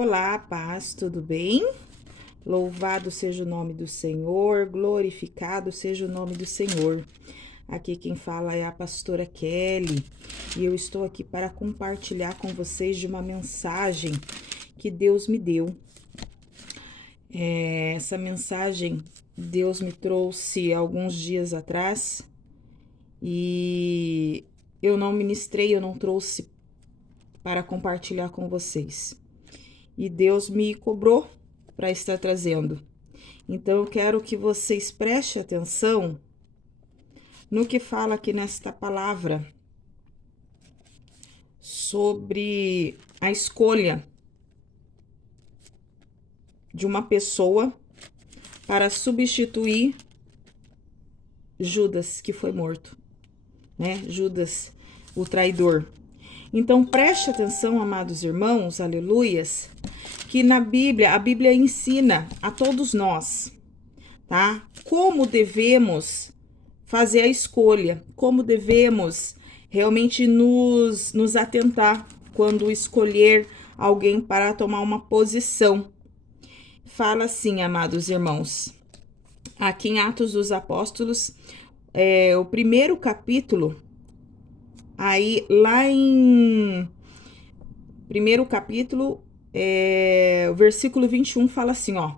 Olá, paz, tudo bem? Louvado seja o nome do Senhor, glorificado seja o nome do Senhor. Aqui quem fala é a pastora Kelly e eu estou aqui para compartilhar com vocês de uma mensagem que Deus me deu. Essa mensagem Deus me trouxe alguns dias atrás e eu não ministrei, eu não trouxe para compartilhar com vocês. E Deus me cobrou para estar trazendo. Então eu quero que vocês prestem atenção no que fala aqui nesta palavra sobre a escolha de uma pessoa para substituir Judas, que foi morto, né? Judas, o traidor. Então preste atenção, amados irmãos, aleluias, que na Bíblia, a Bíblia ensina a todos nós, tá? Como devemos fazer a escolha, como devemos realmente nos atentar quando escolher alguém para tomar uma posição. Fala assim, amados irmãos, aqui em Atos dos Apóstolos, o primeiro capítulo, aí lá em primeiro capítulo, o versículo 21 fala assim, ó.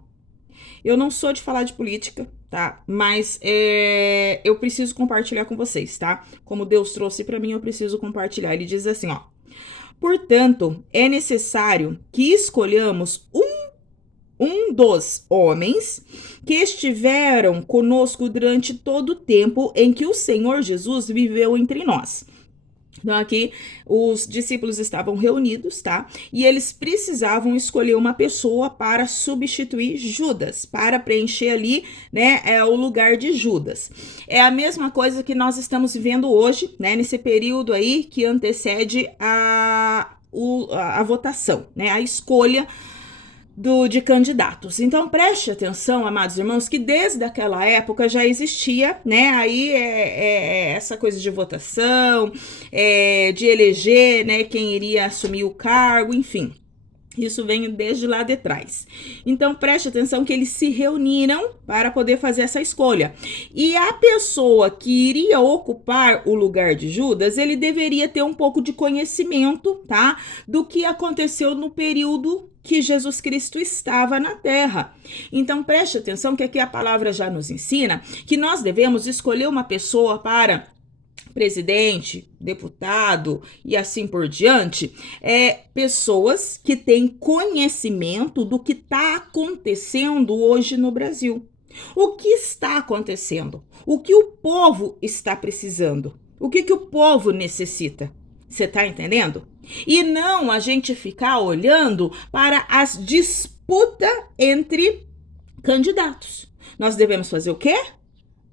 Eu não sou de falar de política, tá? Mas eu preciso compartilhar com vocês, tá? Como Deus trouxe para mim, eu preciso compartilhar. Ele diz assim, ó. Portanto, é necessário que escolhamos um dos homens que estiveram conosco durante todo o tempo em que o Senhor Jesus viveu entre nós. Então aqui os discípulos estavam reunidos, tá? E eles precisavam escolher uma pessoa para substituir Judas, para preencher ali, né, o lugar de Judas. É a mesma coisa que nós estamos vivendo hoje, né, nesse período aí que antecede a votação, né, a escolha de candidatos. Então preste atenção, amados irmãos, que desde aquela época já existia, né, aí essa coisa de votação, de eleger, né, quem iria assumir o cargo, enfim. Isso vem desde lá de trás. Então, preste atenção que eles se reuniram para poder fazer essa escolha. E a pessoa que iria ocupar o lugar de Judas, ele deveria ter um pouco de conhecimento, tá? Do que aconteceu no período que Jesus Cristo estava na terra. Então, preste atenção que aqui a palavra já nos ensina que nós devemos escolher uma pessoa para presidente, deputado e assim por diante, pessoas que têm conhecimento do que está acontecendo hoje no Brasil. O que está acontecendo? O que o povo está precisando? O que o povo necessita? Você está entendendo? E não a gente ficar olhando para as disputas entre candidatos. Nós devemos fazer o quê?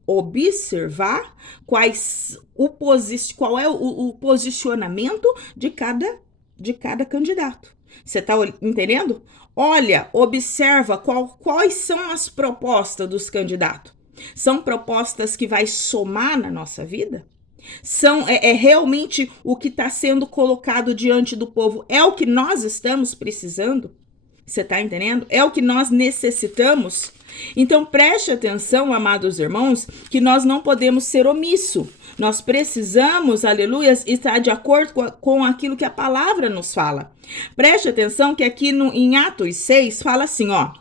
Observar qual é o posicionamento de cada candidato. Você tá entendendo? Olha, observa quais são as propostas dos candidatos. São propostas que vai somar na nossa vida? É realmente o que está sendo colocado diante do povo? É o que nós estamos precisando? Você tá entendendo? É o que nós necessitamos? Então preste atenção, amados irmãos, que nós não podemos ser omisso. Nós precisamos, aleluias, estar de acordo com aquilo que a palavra nos fala. Preste atenção que aqui em Atos 6 fala assim, ó.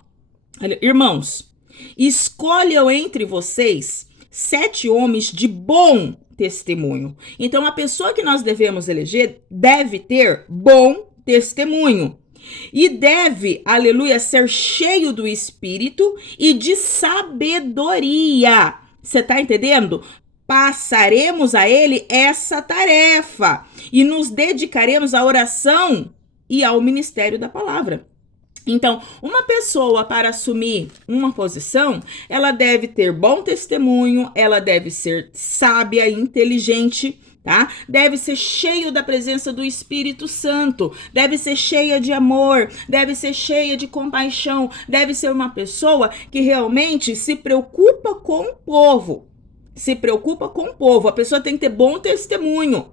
Irmãos, escolham entre vocês 7 homens de bom testemunho. Então a pessoa que nós devemos eleger deve ter bom testemunho. E deve, aleluia, ser cheio do Espírito e de sabedoria. Você tá entendendo? Passaremos a ele essa tarefa e nos dedicaremos à oração e ao ministério da palavra. Então, uma pessoa para assumir uma posição, ela deve ter bom testemunho, ela deve ser sábia e inteligente, tá? Deve ser cheio da presença do Espírito Santo, deve ser cheia de amor, deve ser cheia de compaixão, deve ser uma pessoa que realmente se preocupa com o povo. A pessoa tem que ter bom testemunho.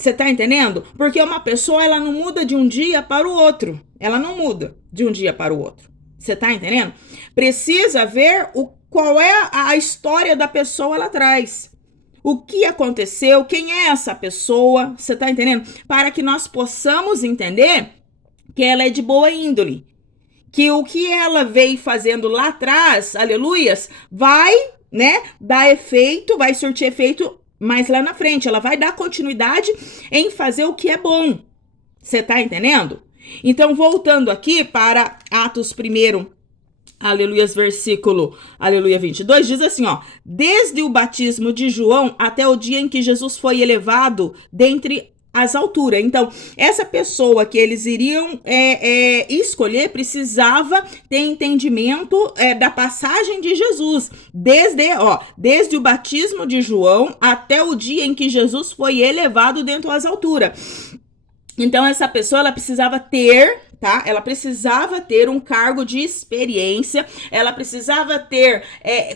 Você tá entendendo? Porque uma pessoa, ela não muda de um dia para o outro. Ela não muda de um dia para o outro. Você tá entendendo? Precisa ver qual é a história da pessoa lá atrás. O que aconteceu, quem é essa pessoa, você tá entendendo? Para que nós possamos entender que ela é de boa índole. Que o que ela veio fazendo lá atrás, aleluias, vai, né, dar efeito, vai surtir efeito mais lá na frente. Ela vai dar continuidade em fazer o que é bom. Você tá entendendo? Então, voltando aqui para Atos 1, aleluias, versículo, aleluia, 22, diz assim, ó: desde o batismo de João até o dia em que Jesus foi elevado dentre as alturas. Então, essa pessoa que eles iriam escolher precisava ter entendimento da passagem de Jesus, desde o batismo de João até o dia em que Jesus foi elevado dentro das alturas. Então, essa pessoa, ela precisava ter, tá? Ela precisava ter um cargo de experiência, ela precisava ter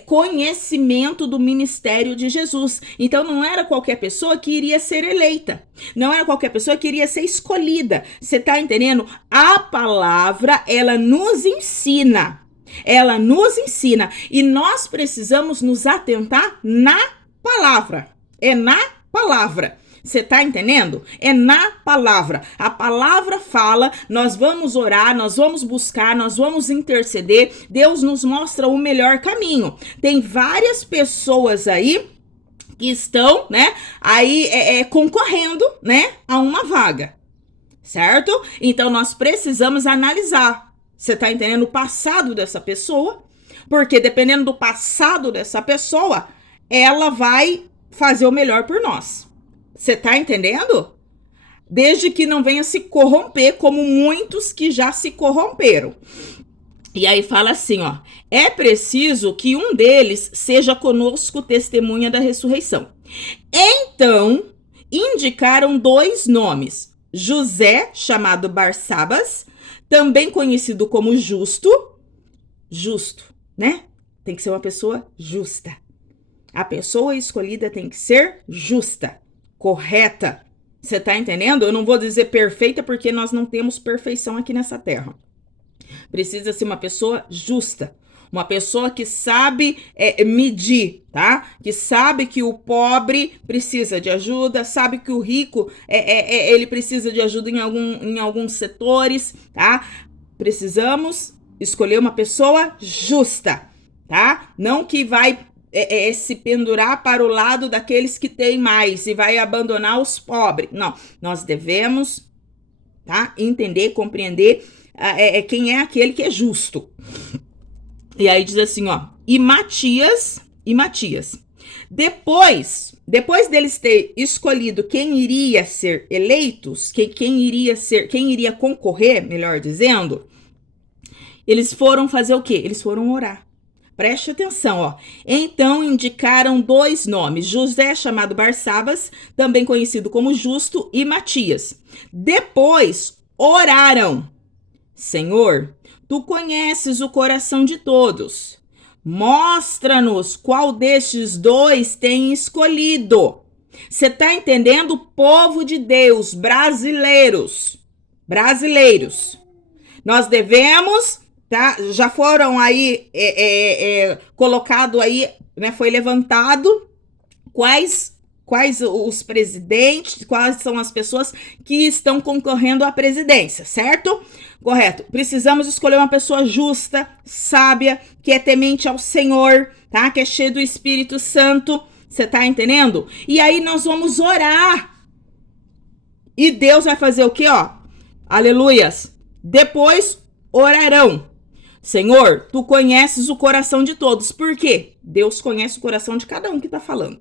conhecimento do ministério de Jesus. Então, não era qualquer pessoa que iria ser eleita. Não era qualquer pessoa que iria ser escolhida. Você tá entendendo? A palavra, ela nos ensina. Ela nos ensina. E nós precisamos nos atentar na palavra. É na palavra. Você tá entendendo? É na palavra. A palavra fala, nós vamos orar, nós vamos buscar, nós vamos interceder. Deus nos mostra o melhor caminho. Tem várias pessoas aí que estão, né, aí concorrendo, né, a uma vaga, certo? Então, nós precisamos analisar. Você tá entendendo o passado dessa pessoa? Porque dependendo do passado dessa pessoa, ela vai fazer o melhor por nós. Você tá entendendo? Desde que não venha se corromper, como muitos que já se corromperam. E aí fala assim, ó: é preciso que um deles seja conosco testemunha da ressurreição. Então, indicaram 2 nomes: José, chamado Barsabas, também conhecido como Justo, né? Tem que ser uma pessoa justa. A pessoa escolhida tem que ser justa, correta. Você tá entendendo? Eu não vou dizer perfeita porque nós não temos perfeição aqui nessa terra. Precisa ser uma pessoa justa, uma pessoa que sabe medir, tá? Que sabe que o pobre precisa de ajuda, sabe que o rico ele precisa de ajuda em alguns setores, tá? Precisamos escolher uma pessoa justa, tá? Não que vai se pendurar para o lado daqueles que têm mais e vai abandonar os pobres. Não, nós devemos, tá, entender, compreender quem é aquele que é justo. E aí diz assim, ó: e Matias, depois deles ter escolhido quem iria ser eleitos, quem iria concorrer, melhor dizendo, eles foram fazer o quê? Eles foram orar. Preste atenção, ó. Então indicaram 2 nomes: José, chamado Barsabas, também conhecido como Justo, e Matias. Depois oraram: Senhor, tu conheces o coração de todos. Mostra-nos qual destes 2 tem escolhido. Você tá entendendo? Povo de Deus, brasileiros. Nós devemos, tá? Já foram aí colocado aí, né? Foi levantado quais os presidentes, quais são as pessoas que estão concorrendo à presidência, certo? Correto. Precisamos escolher uma pessoa justa, sábia, que é temente ao Senhor, tá? Que é cheio do Espírito Santo. Você tá entendendo? E aí nós vamos orar. E Deus vai fazer o quê, ó? Aleluias. Depois orarão: Senhor, tu conheces o coração de todos. Por quê? Deus conhece o coração de cada um que tá falando.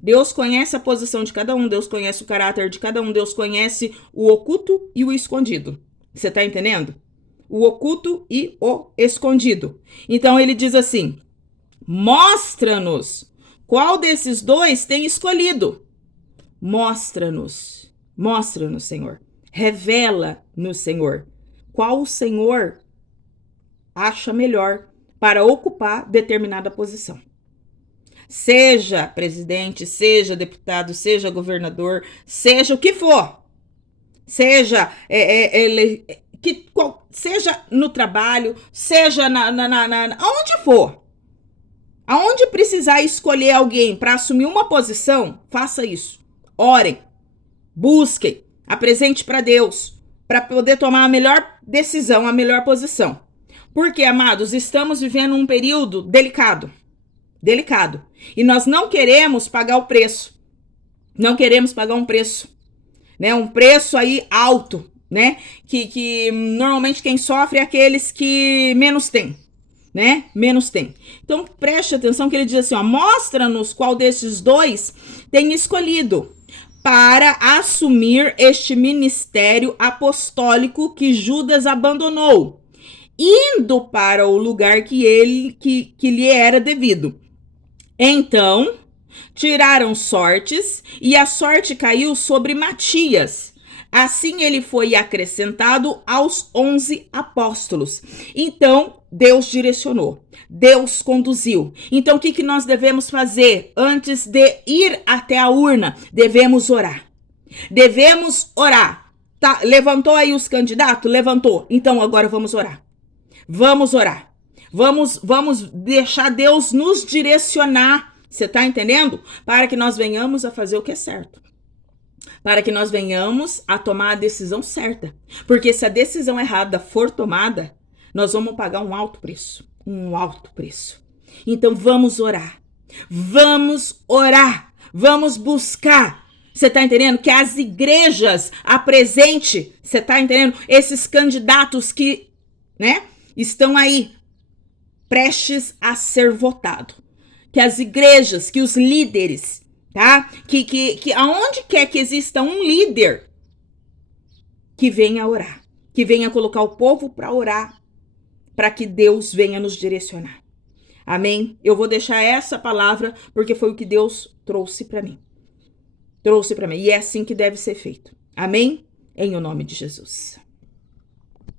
Deus conhece a posição de cada um, Deus conhece o caráter de cada um, Deus conhece o oculto e o escondido. Você tá entendendo? O oculto e o escondido. Então ele diz assim: mostra-nos qual desses 2 tem escolhido. Mostra-nos, Senhor. Revela-nos, Senhor, qual o Senhor acha melhor para ocupar determinada posição. seja presidente, seja deputado, seja governador, seja o que for, seja seja no trabalho, seja onde for, aonde precisar escolher alguém para assumir uma posição, faça isso. Orem, busquem, apresente para Deus, para poder tomar a melhor decisão, a melhor posição. Porque, amados, estamos vivendo um período delicado. E nós não queremos pagar o preço. Não queremos pagar um preço, né? Um preço aí alto, né? Que normalmente quem sofre é aqueles que menos tem, né? Menos tem. Então, preste atenção que ele diz assim, ó, mostra-nos qual desses dois tem escolhido para assumir este ministério apostólico que Judas abandonou, indo para o lugar que lhe era devido. Então, tiraram sortes, e a sorte caiu sobre Matias. Assim ele foi acrescentado aos 11 apóstolos. Então, Deus direcionou, Deus conduziu. Então, o que nós devemos fazer antes de ir até a urna? Devemos orar. Devemos orar. Tá, levantou aí os candidatos? Levantou. Então, agora vamos orar. Vamos orar. Vamos deixar Deus nos direcionar. Você tá entendendo? Para que nós venhamos a fazer o que é certo. Para que nós venhamos a tomar a decisão certa. Porque se a decisão errada for tomada, nós vamos pagar um alto preço. Um alto preço. Então vamos orar. Vamos orar. Vamos buscar. Você tá entendendo? Que as igrejas apresente, você tá entendendo? Esses candidatos que, né, estão aí prestes a ser votado. Que as igrejas, que os líderes, tá? Que aonde quer que exista um líder, que venha orar, que venha colocar o povo para orar, para que Deus venha nos direcionar. Amém? Eu vou deixar essa palavra porque foi o que Deus trouxe para mim. E é assim que deve ser feito. Amém? Em o nome de Jesus.